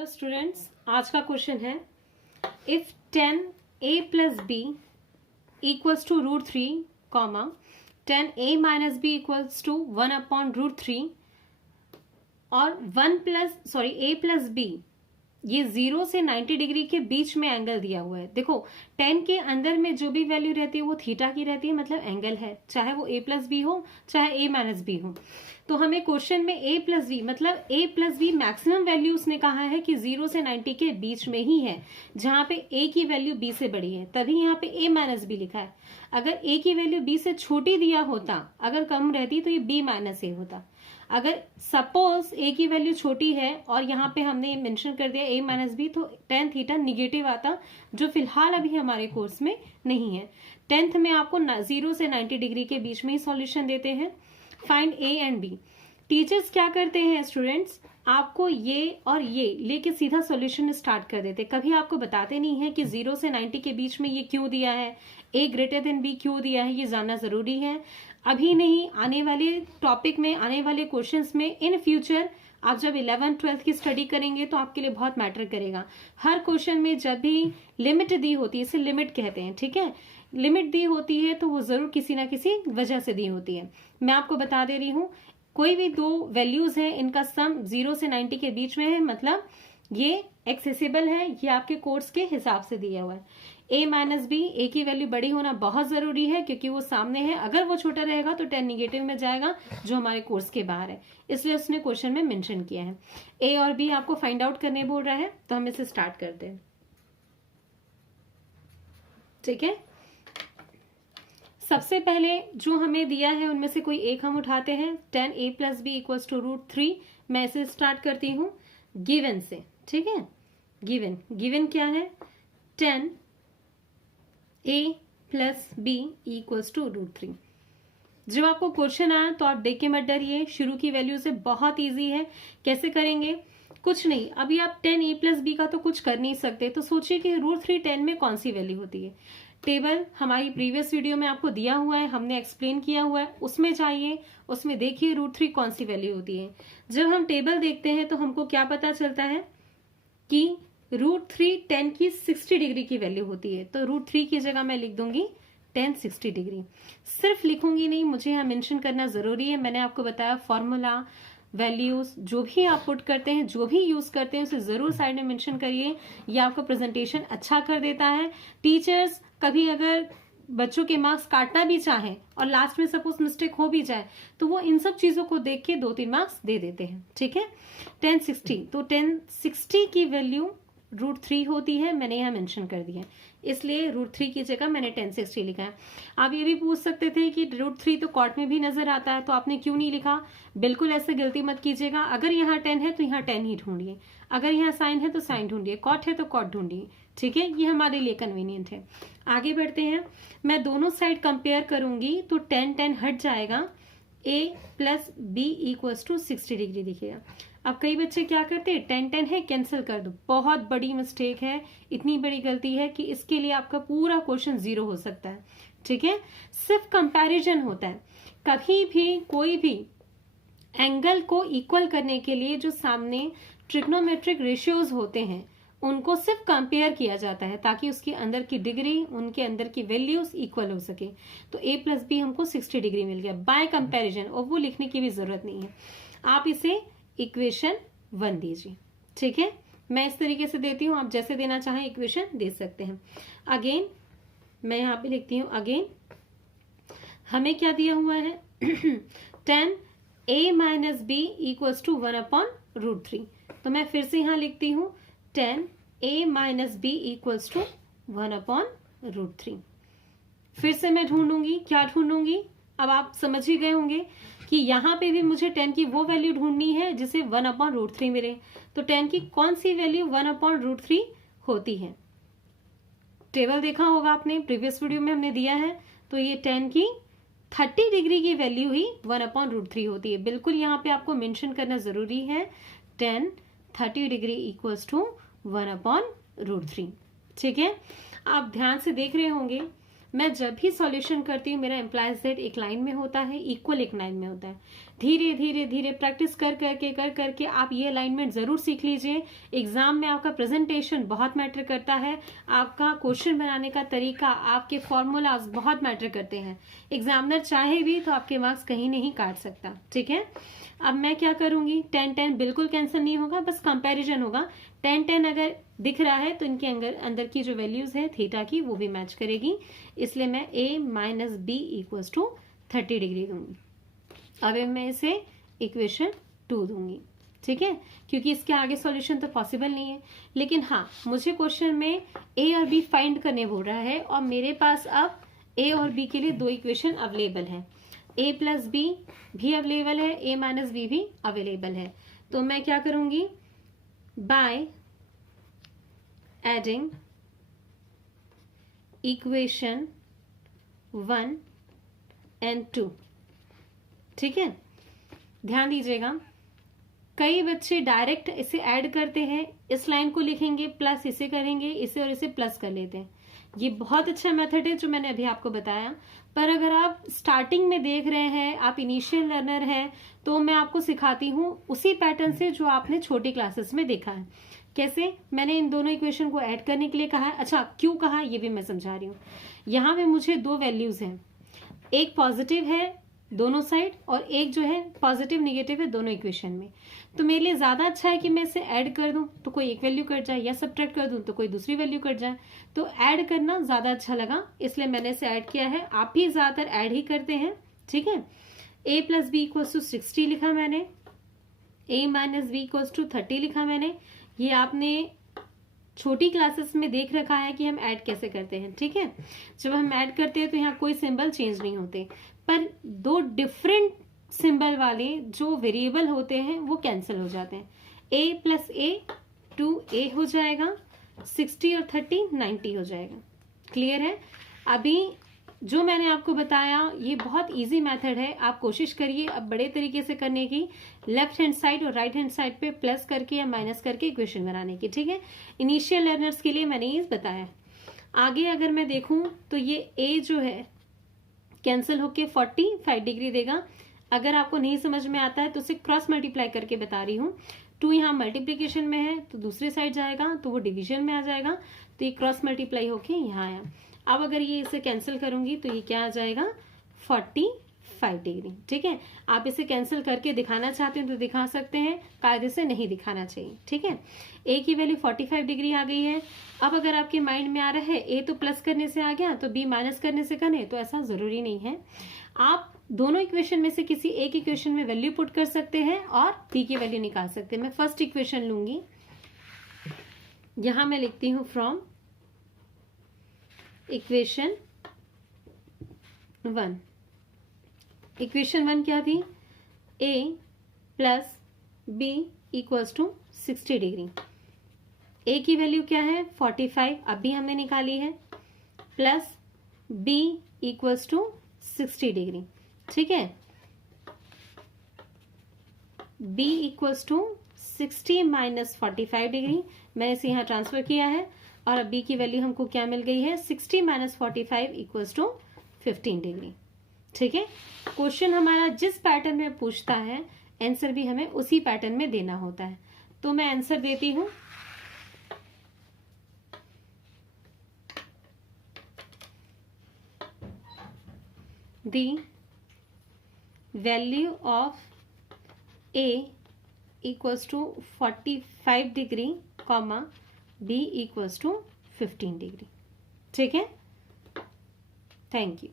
Hello students, आज का question है if 10a plus B equals to root three comma 10a minus B equals to 1/√3 और a plus B ये 0 से 90 degree के बीच में एंगल दिया हुआ है। देखो 10 के अंदर में जो भी वैल्यू रहती है वो थीटा की रहती है, मतलब एंगल है, चाहे वो a प्लस बी हो चाहे a माइनस बी हो। तो हमें क्वेश्चन में a प्लस बी मतलब a plus B maximum value उसने कहा है कि 0 से 90 के बीच में ही है, जहां पे a की वैल्यू b से बड़ी है, तभी यहाँ पे a माइनस बी लिखा है। अगर a की वैल्यू b से छोटी दिया होता, अगर कम रहती तो ये b माइनस a होता। अगर सपोज a की वैल्यू छोटी है और यहाँ पे हमने मेंशन कर दिया a माइनस बी, तो टेन थीटा निगेटिव आता, जो फिलहाल अभी हमारे कोर्स में नहीं है। 10th में आपको 0 से 90 डिग्री के बीच में ही सॉल्यूशन देते हैं। Find a and b। Teachers क्या करते हैं स्टूडेंट्स, आपको ये और ये लेके सीधा सॉल्यूशन स्टार्ट कर देते, कभी आपको बताते नहीं है कि 0 से 90 के बीच में ये क्यों दिया है, a ग्रेटर देन b क्यों दिया है, ये जानना जरूरी है। अभी नहीं, आने वाले टॉपिक में, आने वाले क्वेश्चंस में, इन फ्यूचर आप जब 11th 12th की स्टडी करेंगे तो आपके लिए बहुत मैटर करेगा। हर क्वेश्चन में जब भी लिमिट दी होती है, इसे लिमिट कहते हैं, ठीक है, लिमिट दी होती है तो वो जरूर किसी ना किसी वजह से दी होती है। मैं आपको बता दे रही हूँ, कोई भी दो वैल्यूज है, इनका सम 0 से 90 के बीच में है, मतलब ये एक्सेसिबल है, ये आपके कोर्स के हिसाब से दिया हुआ है। a माइनस बी, ए की वैल्यू बड़ी होना बहुत जरूरी है क्योंकि वो सामने है, अगर वो छोटा रहेगा तो 10 निगेटिव में जाएगा जो हमारे कोर्स के बाहर है, इसलिए उसने क्वेश्चन में मेंशन किया है। a और b आपको फाइंड आउट करने बोल रहा है, तो हम इसे स्टार्ट करते हैं, ठीक है। सबसे पहले जो हमें दिया है उनमें से कोई एक हम उठाते हैं। 10a plus B equals to √3। मैं इसे स्टार्ट करती हूँ गिवन से, ठीक है। गिवन क्या है, 10a plus B equals to √3। जब आपको क्वेश्चन आया तो आप देख के मत डरिए, शुरू की वैल्यू से बहुत इजी है। कैसे करेंगे, कुछ नहीं, अभी आप 10a प्लस बी का तो कुछ कर नहीं सकते, तो सोचिए कि √3 10 में कौन सी वैल्यू होती है। टेबल हमारी प्रीवियस वीडियो में आपको दिया हुआ है, हमने एक्सप्लेन किया हुआ है, उसमें जाइए, उसमें देखिए √3 कौन सी वैल्यू होती है। जब हम टेबल देखते हैं तो हमको क्या पता चलता है कि √3 10 की 60 डिग्री की वैल्यू होती है, तो √3 की जगह मैं लिख दूंगी 10 60 डिग्री। सिर्फ लिखूंगी नहीं, मुझे यहाँ मेंशन करना जरूरी है। मैंने आपको बताया फॉर्मूला, वैल्यूज जो भी आप पुट करते हैं, जो भी यूज करते हैं, उसे जरूर साइड में मेंशन करिए, ये आपका प्रेजेंटेशन अच्छा कर देता है। टीचर्स कभी अगर बच्चों के मार्क्स काटना भी चाहें और लास्ट में सपोज मिस्टेक हो भी जाए, तो वो इन सब चीजों को देख के 2-3 मार्क्स दे देते हैं, ठीक है। 10 60, तो 10 60 की वैल्यू √3 होती है, मैंने यहाँ मेंशन कर दिया है, इसलिए √3 की जगह मैंने 10 60 लिखा है। आप ये भी पूछ सकते थे कि √3 तो कॉट में भी नजर आता है, तो आपने क्यों नहीं लिखा। बिल्कुल ऐसे गलती मत कीजिएगा, अगर यहाँ 10 है तो यहाँ 10 ही ढूंढिए, अगर यहाँ साइन है तो साइन ढूंढिए, कॉट है तो कॉट ढूंढिए, ठीक है, ये हमारे लिए कन्वीनियंट है। आगे बढ़ते हैं, मैं दोनों साइड कंपेयर करूंगी तो 10 10 हट जाएगा, a plus B equals to 60 degree दिखेगा। अब कई बच्चे क्या करते हैं, 10 10 है कैंसिल कर दो, बहुत बड़ी मिस्टेक है, इतनी बड़ी गलती है कि इसके लिए आपका पूरा क्वेश्चन 0 हो सकता है, ठीक है। सिर्फ कंपैरिजन होता है, कभी भी कोई भी एंगल को इक्वल करने के लिए जो सामने ट्रिग्नोमेट्रिक रेशियोज होते हैं उनको सिर्फ कंपेयर किया जाता है, ताकि उसके अंदर की डिग्री, उनके अंदर की वैल्यूज इक्वल हो सके। तो a प्लस बी हमको 60 डिग्री मिल गया बाय कंपैरिजन, और वो लिखने की भी जरूरत नहीं है, आप इसे इक्वेशन 1 दीजिए, ठीक है। मैं इस तरीके से देती हूं, आप जैसे देना चाहें इक्वेशन दे सकते हैं। अगेन मैं यहाँ पे लिखती हूँ, अगेन हमें क्या दिया हुआ है 10a minus B equals to 1/√3। तो मैं फिर से यहाँ लिखती हूँ 10a minus B equals to 1/√3। फिर से मैं ढूंढूंगी, क्या ढूंढूंगी, अब आप समझ ही गए होंगे कि यहाँ पे भी मुझे 10 की वो वैल्यू ढूंढनी है जिसे 1/√3 मिले। तो 10 की कौन सी वैल्यू 1/√3 होती है, टेबल देखा होगा आपने, प्रीवियस वीडियो में हमने दिया है, तो ये 10 की 30 डिग्री की वैल्यू ही 1/√3 होती है। बिल्कुल यहाँ पे आपको मेंशन करना जरूरी है, 10 30 डिग्री इक्वल्स टू 1/√3, ठीक है। आप ध्यान से देख रहे होंगे, मैं जब भी सॉल्यूशन करती हूँ मेरा इम्प्लाइज दैट एक लाइन में होता है, इक्वल एक लाइन में होता है। धीरे धीरे धीरे प्रैक्टिस कर करके आप ये अलाइनमेंट जरूर सीख लीजिए। एग्जाम में आपका प्रेजेंटेशन बहुत मैटर करता है, आपका क्वेश्चन बनाने का तरीका, आपके फॉर्मूलाज बहुत मैटर करते हैं। एग्जामिनर चाहे भी तो आपके मार्क्स कहीं नहीं काट सकता, ठीक है। अब मैं क्या करूंगी, 10-10 बिल्कुल कैंसिल नहीं होगा, बस कंपैरिजन होगा। 10-10 अगर दिख रहा है तो इनके अंदर की जो वैल्यूज है थीटा की वो भी मैच करेगी, इसलिए मैं a minus B equals to 30 degree दूंगी। अब मैं इसे इक्वेशन 2 दूंगी, ठीक है, क्योंकि इसके आगे सॉल्यूशन तो पॉसिबल नहीं है। लेकिन हाँ, मुझे क्वेश्चन में a और b फाइंड करने बोल रहा है और मेरे पास अब a और b के लिए 2 इक्वेशन अवेलेबल है। a प्लस बी भी अवेलेबल है, a माइनस बी भी अवेलेबल है। तो मैं क्या करूंगी, बाय एडिंग इक्वेशन 1 एंड 2, ठीक है। ध्यान दीजिएगा, कई बच्चे डायरेक्ट इसे ऐड करते हैं, इस लाइन को लिखेंगे प्लस इसे करेंगे, इसे और इसे प्लस कर लेते हैं। ये बहुत अच्छा मेथड है जो मैंने अभी आपको बताया। पर अगर आप स्टार्टिंग में देख रहे हैं, आप इनिशियल लर्नर हैं, तो मैं आपको सिखाती हूँ उसी पैटर्न से जो आपने छोटी क्लासेस में देखा है। कैसे, मैंने इन दोनों इक्वेशन को ऐड करने के लिए कहा है। अच्छा, क्यों कहा ये भी मैं समझा रही हूँ। यहाँ पे मुझे 2 वैल्यूज हैं, एक पॉजिटिव है दोनों साइड और एक जो है पॉजिटिव निगेटिव है दोनों इक्वेशन में। तो मेरे लिए ज्यादा अच्छा है कि मैं इसे ऐड कर दूं तो कोई एक वैल्यू कट जाए, या सब्ट्रैक्ट कर दूं तो कोई दूसरी वैल्यू कट जाए। तो ऐड करना ज्यादा अच्छा लगा, इसलिए मैंने इसे ऐड किया है। आप भी ज्यादातर ऐड ही करते हैं, ठीक है। a plus B equals to 60 लिखा मैंने, a minus B equals to 30 लिखा मैंने। ये आपने छोटी क्लासेस में देख रखा है कि हम ऐड कैसे करते हैं, ठीक है। जब हम ऐड करते हैं तो यहाँ कोई सिंबल चेंज नहीं होते, पर 2 डिफरेंट सिंबल वाले जो वेरिएबल होते हैं वो कैंसिल हो जाते हैं। a प्लस a 2a हो जाएगा, 60 और 30 90 हो जाएगा। क्लियर है। अभी जो मैंने आपको बताया ये बहुत इजी मेथड है, आप कोशिश करिए अब बड़े तरीके से करने की, लेफ्ट हैंड साइड और राइट हैंड साइड पे प्लस करके या माइनस करके इक्वेशन बनाने की, ठीक है। इनिशियल लर्नर्स के लिए मैंने ये बताया। आगे अगर मैं देखूं तो ये a जो है कैंसिल होके 45 डिग्री देगा। अगर आपको नहीं समझ में आता है तो उसे क्रॉस मल्टीप्लाई करके बता रही हूँ। 2 यहाँ मल्टीप्लीकेशन में है तो दूसरे साइड जाएगा तो वो डिवीजन में आ जाएगा, तो ये क्रॉस मल्टीप्लाई होके यहाँ आया। अब अगर ये इसे कैंसिल करूंगी तो ये क्या आ जाएगा, 45 डिग्री, ठीक है। आप इसे कैंसिल करके दिखाना चाहते हैं तो दिखा सकते हैं, कायदे से नहीं दिखाना चाहिए, ठीक है। a की वैल्यू 45 डिग्री आ गई है। अब अगर आपके माइंड में आ रहा है a तो प्लस करने से आ गया तो b माइनस करने से करें, तो ऐसा जरूरी नहीं है। आप दोनों इक्वेशन में से किसी एक इक्वेशन में वैल्यू पुट कर सकते हैं और b की वैल्यू निकाल सकते हैं। मैं फर्स्ट इक्वेशन लूंगी, यहां मैं लिखती हूं फ्रॉम इक्वेशन 1। इक्वेशन 1 क्या थी, a plus b equals to 60 degree. a की वैल्यू क्या है 45, अभी हमने निकाली है, plus b equals to 60 degree, ठीक है। b equals to 60 minus 45 degree, मैंने इसे यहाँ ट्रांसफर किया है और अब b की वैल्यू हमको क्या मिल गई है, 60 माइनस 45 इक्वल्स टू 15 डिग्री, ठीक है। क्वेश्चन हमारा जिस पैटर्न में पूछता है आंसर भी हमें उसी पैटर्न में देना होता है। तो मैं आंसर देती हूं, the value of a equals to 45 degree comma b equals to 15 degree, ठीक है। Thank you.